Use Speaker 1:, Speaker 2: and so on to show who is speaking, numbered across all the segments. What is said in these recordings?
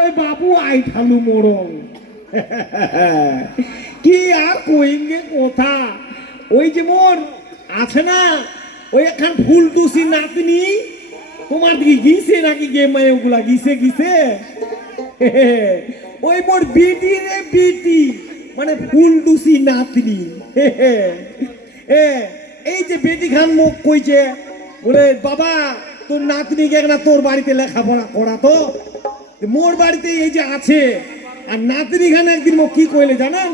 Speaker 1: ওই বাবু, আইঠালু মোড়ল কি আর কইঙ্গে কথা? ওই যে মোর আছে না, ওই একখান ফুল টুসি নাতনি, তোমার দিকে গিয়েছে নাকি গে মায়ে ওগুলা গিয়েছে গিয়েছে ওই মোর বিটি রে বিটি মানে ফুল টুসি নাতনি। এই যে বেটি খান মুখ কইছে বলে বাবা, তোর নাতনিকে একটা তোর বাড়িতে লেখাপড়া করা তো মোর বাড়িতে এই যে আছে, আর নাতনি খান একদিন মোক কি কইলে জানেন?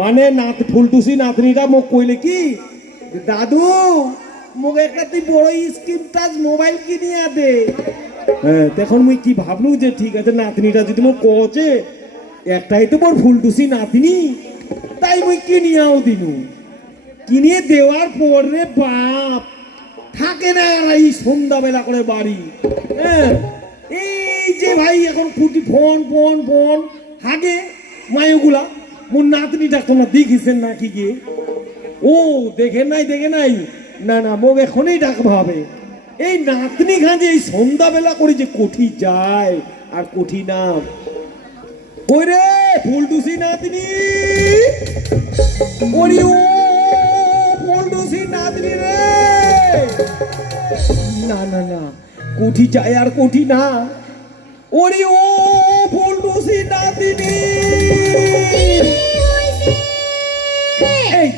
Speaker 1: মানে নাত, ফুলটুসি নাতনিটা মোক কইলে কি দাদু, মোক একটা তুই বড় স্ক্রিন টাচ মোবাইল কিনিয়া দে। হ্যাঁ তখন মুই কি ভাবলু যে ঠিক আছে, নাতনিটা যদি মোক কচে একটাই তো মোর ফুলটুসি নাতনি, তাই মুই কিনিয়াও দিনু কিনে দেওয়ার পর রে বাপ, থাকে না আর এই সন্ধ্যাবেলা করে বাড়ি হ্যাঁ? এই যে ভাই, এখন ফুটি ফোন ফোন ফোন, হাগে মায়ুগুলা। মোর নাতনিটা তোমরা দেখিছেন নাকি গিয়ে ও দেখে নাই দেখে নাই। না না, মোক এখনই ডাকবা হবে। এই নাতনি যে এই সন্ধ্যাবেলা করে যে কোঠি যায়, আর কোঠি নাম কই রে, ফুলটুসি নাতনি? ওরে ও, ফুলটুসি নাতনি রে? না না না। কোঠি যায় আর কোঠি না। ওরে ও ফুলটুসি নাতনি। এই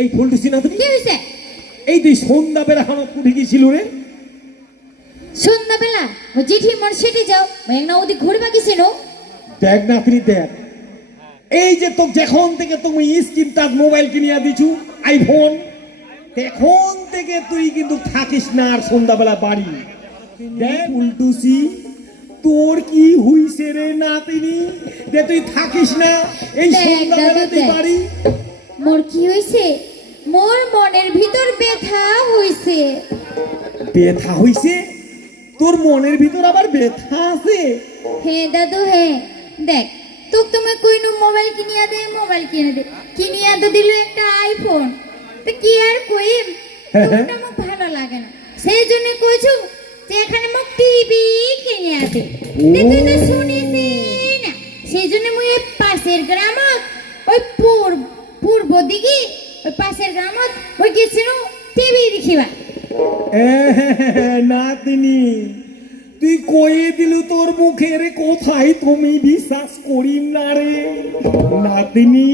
Speaker 1: এই ফুলটুসি নাতনি?
Speaker 2: কি হয়েছে
Speaker 1: এই তুই সন্ধ্যাবেলা এখন কোঠি গেছিল রে।
Speaker 2: সন্ধ্যাবেলা? ও চিঠি মন সেটি যাও মেঘ না ওদিক ঘুরবা গেছিল
Speaker 1: দেখ নাতনি দেখ। এই যে তো যখন থেকে তুমি স্ক্রিন টাচ মোবাইল কিনিয়া দিছু আইফোন তখন থেকে তুই কিন্তু থাকিস না আর সন্ধ্যাবেলা বাড়ি। উল্টুসি তোর কি হইছে রে নাতিনি? যে তুই থাকিস না এই
Speaker 2: দেখ,
Speaker 1: সন্ধ্যাবেলা তুই বাড়ি।
Speaker 2: মোর কি হয়েছে মোর মনের ভিতর ব্যথা হয়েছে
Speaker 1: ব্যথা হইছে? তোর মনের ভিতর আবার ব্যথা আছে?
Speaker 2: হে দাদু হে দেখ তোক তুমি কইনু মোবাইল কিনিয়া দে মোবাইল কিনে দে। কিনিয়া তো দিল একটা আইফোন তো কি আর কইম?
Speaker 1: হ্যাঁ।
Speaker 2: তোকটা মোক ভালো লাগে না। সেই জন্য কইছু যে এখানে মোক টিভি কিনিয়া দে তে তুই তো শুনিস না? সেই জন্য মুই পাশের গ্রামত ওই পূর্ব পূর্ব দিকে ওই পাশের গ্রামত ওই গেছিনু টিভি দেখিবা।
Speaker 1: নাতিনি তুই কয়ে দিলু তোর মুখের কোথায় তুমি বিশ্বাস করিম না রে। নাতিনি।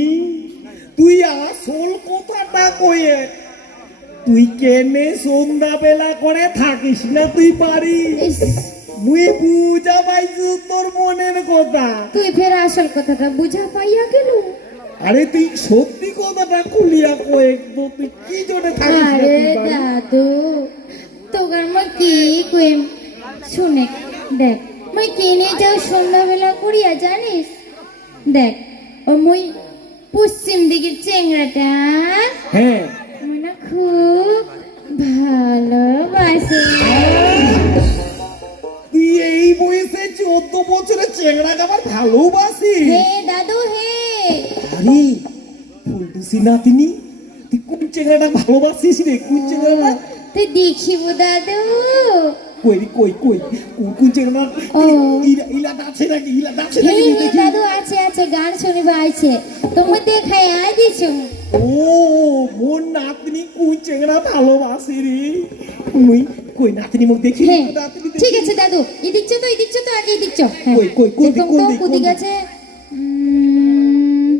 Speaker 1: তুই আসল কথাটা কয়ে তুই কেনে সন্ধ্যাবেলা করে থাকিস না তুই পারি
Speaker 2: ইস,
Speaker 1: মুই বুঝা পাইছু তোর মনের কথা।
Speaker 2: তুই ফের আসল কথাটা বুঝা পাইয়া গেল।
Speaker 1: আরে তুই সত্যি কথাটা খুলিয়া কয়ে তুই কি জন্য থাকিস
Speaker 2: আরে দাদু তোকার মই কি কইম? শুনে দেখ মই কিনে যাও সন্ধ্যাবেলা করিয়া জানিস? দেখ ও মই পশ্চিম দিকের চেংড়াটা
Speaker 1: হ্যাঁ।
Speaker 2: খুব ভালোবাসে।
Speaker 1: তুই এই বয়সে চোদ্দ বছরের চেংড়াকে আবার ভালোবাসি
Speaker 2: হে দাদু হে।
Speaker 1: আরে ফুলটুসি নাতিনি তুই কোন চেংড়াটা ভালোবাসিস রে? কোন চেংড়াটা
Speaker 2: তুই দেখিব দাদু।
Speaker 1: কই কই কই? কোন। ইলা আছে নাকি ইলা আছে নাকি দেখি।
Speaker 2: দাদু আছে আছে গান শুনিবা আছে তুমি দেখাই
Speaker 1: ও মোর নাতনি কোন ভালোবাসে রে। মুই কই নাতনি মুখ দেখি।
Speaker 2: হ্যাঁ
Speaker 1: দেখি।
Speaker 2: ঠিক আছে দাদু। তো তো আগে হ্যাঁ।
Speaker 1: কই, কই, কোন দিক, কোন দিক, কোন দিক?
Speaker 2: আছে উম,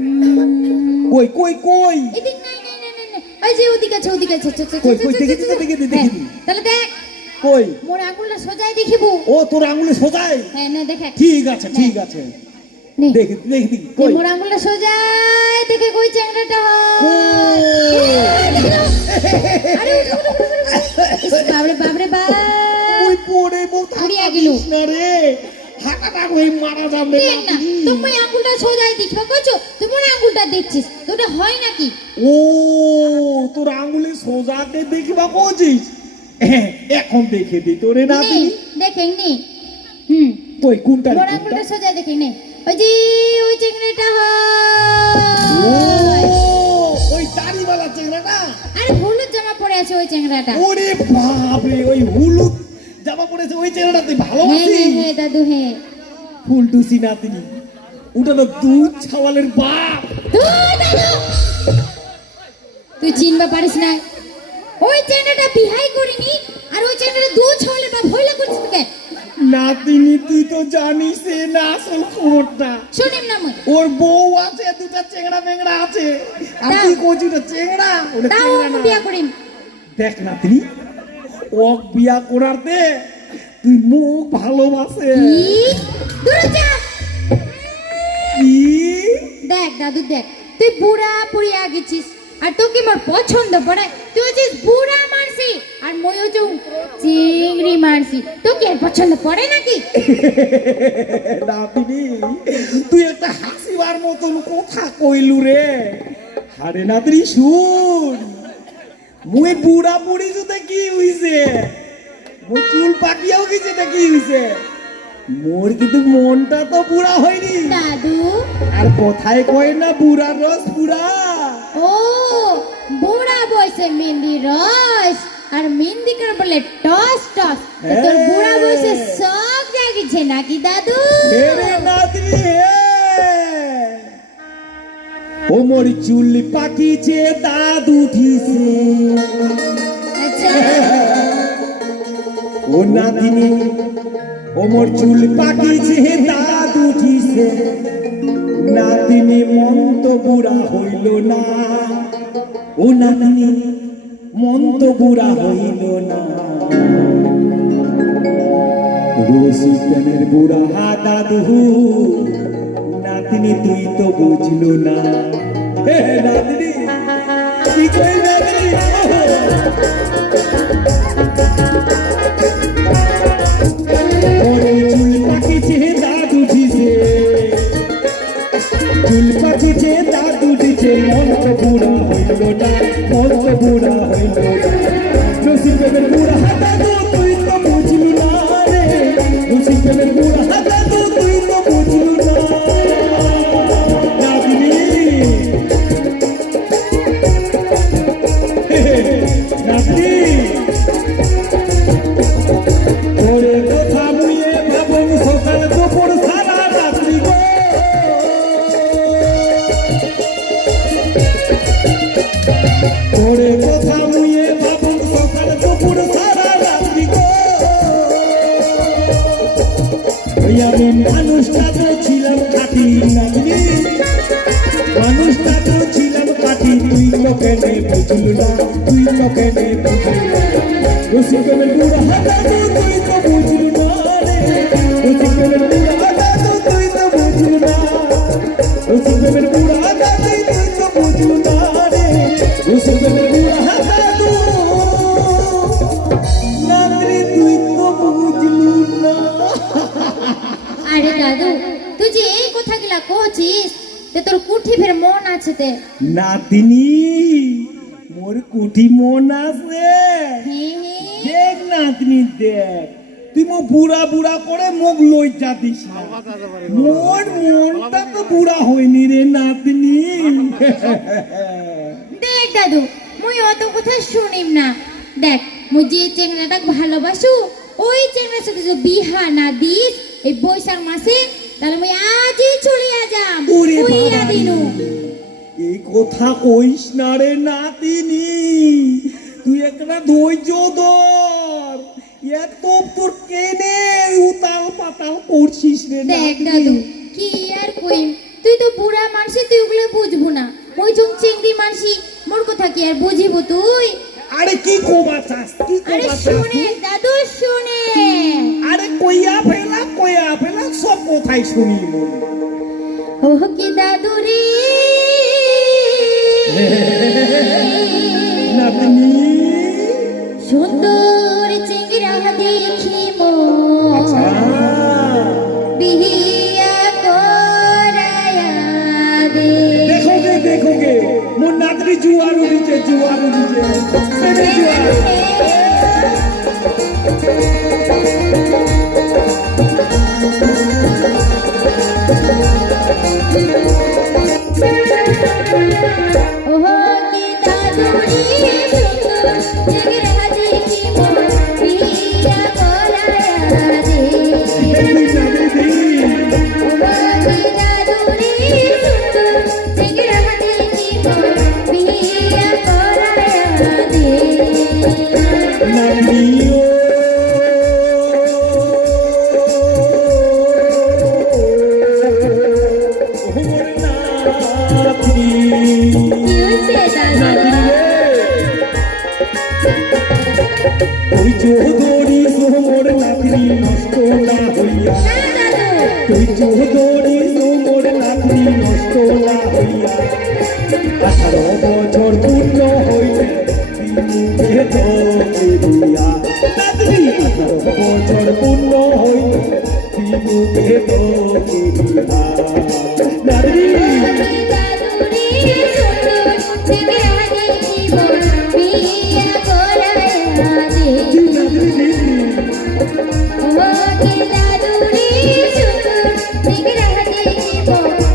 Speaker 2: উম,
Speaker 1: কই কই কই?
Speaker 2: এদিক নাই নাই নাই নাই, ওই যে ওদিক আছে ওদিক আছে।
Speaker 1: কই, কই, দেখি। দেখি দেখি।
Speaker 2: তাহলে দেখ।
Speaker 1: কই?
Speaker 2: মোর আঙুলটা সোজাই দেখিব?
Speaker 1: ও তোর আঙুলে সোজাই?
Speaker 2: হ্যাঁ না দেখ।
Speaker 1: ঠিক আছে ঠিক আছে।
Speaker 2: নে।
Speaker 1: দেখি দেখি দেখি কই?
Speaker 2: মোর আঙুলটা সোজাই দেখে কই চ্যাংড়াটা হয়? আরে বাবরে বাবরে বাপ।
Speaker 1: ওই পড়ে বউ
Speaker 2: উড়িয়া গেল।
Speaker 1: না রে। হাঁটাটা হয়ে মারা যাবে
Speaker 2: দেখ না তুমি আঙুলটা সোজাই দেখিবা কইছো? তুমি মোর আঙুলটা দেখছিস তো ওটা হয় নাকি?
Speaker 1: ও তোর আঙুলে সোজাতে দেখিবা হ্যাঁ, এখন দেখে দি তোরে না
Speaker 2: দেখেন নি। হুম।
Speaker 1: কই কোনটা রে,
Speaker 2: মোর
Speaker 1: কোনটা?
Speaker 2: আঙুলটা সোজা দেখি নে। ওই যে ওই চেংড়িটা হয়।
Speaker 1: ওই দাড়িওয়ালা চেংড়াটা?
Speaker 2: আরে হলুদ জামা পরে আছে ওই চেংড়াটা।
Speaker 1: ওরে বাপরে ওই হলুদ জামা করেছে ওই তুই
Speaker 2: হ্যাঁ
Speaker 1: ভালোবাসিস?
Speaker 2: হ্যাঁ হ্যাঁ দাদু হ্যাঁ।
Speaker 1: ফুলটুসি নাতনি ওটা তো দুধ ছাওয়ালের বাপ।
Speaker 2: তুই চিনবা পারিস না। ওই চ্যানেলটা বিহাই করিনি
Speaker 1: জানিস না আসল খবরটা।
Speaker 2: শুনিম না মুই
Speaker 1: ওর বউ আছে দুটা চেংড়া মেংড়া আছে। আর
Speaker 2: তা-
Speaker 1: তুই কইছিস চেংড়া ওটা চেংড়া না।
Speaker 2: বিয়া করিম।
Speaker 1: দেখ নাতনি ওক বিয়া করাতে তুই মুখ ভালোবাসে।
Speaker 2: দূরে যা।
Speaker 1: কি?
Speaker 2: দেখ দাদু দেখ তুই বুড়া পুড়িয়া গেছিস আর তোকে মোর পছন্দ পড়ে? তুই হচ্ছিস বুড়া মারছি আর চিংড়ি মারছি। তোকে পছন্দ পড়ে নাকি?
Speaker 1: নাতিনি তুই একটা হাসিবার মতন কথা কইলু রে। আরে নাতনি শুন। মুই বুড়া বুড়ি কি হইছে? মুই চুল পাকিয়াও গেছে তা কি হইছে? মোর কিন্তু মনটা তো বুড়া হয়নি।
Speaker 2: দাদু।
Speaker 1: আর কোথায় কয় না বুড়া রস বুড়া।
Speaker 2: ও বুড়া বয়সে মেহেন্দি রস। আর মেহেন্দি কার বলে টস টস। তোর বুড়া বয়সে সব জাগিছে নাকি দাদু?
Speaker 1: হে রে নাতনি হে ও মোর চুল পাকিছে দাঁত উঠিছে।
Speaker 2: আচ্ছা।
Speaker 1: ও নাতিনি ও মোর চুল পাকিছে দাঁত উঠিছে। নাতিনি মন তো বুড়া হইল না। ও নাতিনি মন তো বুড়া হইল না। রোসি প্রেমের বুড়া দাদু নাতিনি তুই তো বুঝল না। হে নাতিনি কি কই নাতিনি ওরে কথা মুয়ে ভাবন সকাল দুপুর সারা রাত্রি গো ওই আমি মানুষটা তো ছিলাম খাটি নাগনি মানুষটা তো ছিলাম কাটি তুই তো কেনে বুঝলু না তুই তো কেনে বুঝলু না রসিকের বুড়া হাতা তুই
Speaker 2: কথাগুলা কহছিস তে তোর কুঠি ফের মন আছে তে।
Speaker 1: নাতিনি মোর কুটি মন আছে। দেখ নাতনি দেখ। তুই মো বুড়া বুড়া করে মুখ লইটা দিস না। মোর মনটা তো বুড়া? হয়নি রে নাতনি।
Speaker 2: দেখ দাদু মুই অত কথা শুনিম না। দেখ মুই যে চেংড়াটা ভালোবাসু ওই চেংড়ার সাথে যদি বিহা না দিস এই বৈশাখ মাসে তাহলে মুই আজই চলিয়া যাম
Speaker 1: ওরে
Speaker 2: কইয়া দিনু
Speaker 1: এই কথা কইস না রে নাতিনি। তুই একটা ধৈর্য ধর। এত তোর কেনে উতাল পাতাল করছিস রে
Speaker 2: দেখ দাদু কি আর কইম তুই তো বুড়া মানসি তুই ওগুলো বুঝব না। ওই যখন চিংড়ি মানসি মোর কথা কি আর বুঝিব তুই?
Speaker 1: আরে কি কোবা চাস? কি
Speaker 2: আরে
Speaker 1: কোবা চাস?
Speaker 2: শুনে দাদু শুনে।
Speaker 1: আরে কইয়া ফেলা কইয়া ফেলা সব কথাই শুনি মন।
Speaker 2: ওহ কি দাদু রে।
Speaker 1: নাতনি
Speaker 2: সুন্দর চিংড়া দেখি মো
Speaker 1: আচ্ছা।
Speaker 2: বিহিয়া করায়া দে।
Speaker 1: দেখোগে দেখোগে মোর নাতনি জুয়ার উঠিছে জুয়ার উঠিছে প্রেমে জুয়ার
Speaker 2: তুই চৌধুরী সুমোর নাকরি নষ্ট
Speaker 1: না হইয়া। তুই চৌধুরী সুমোর নাকরি নষ্ট না হইয়া। আঠারো বছর পূর্ণ হইলে বছর পূর্ণ হইলে বিমুখে তো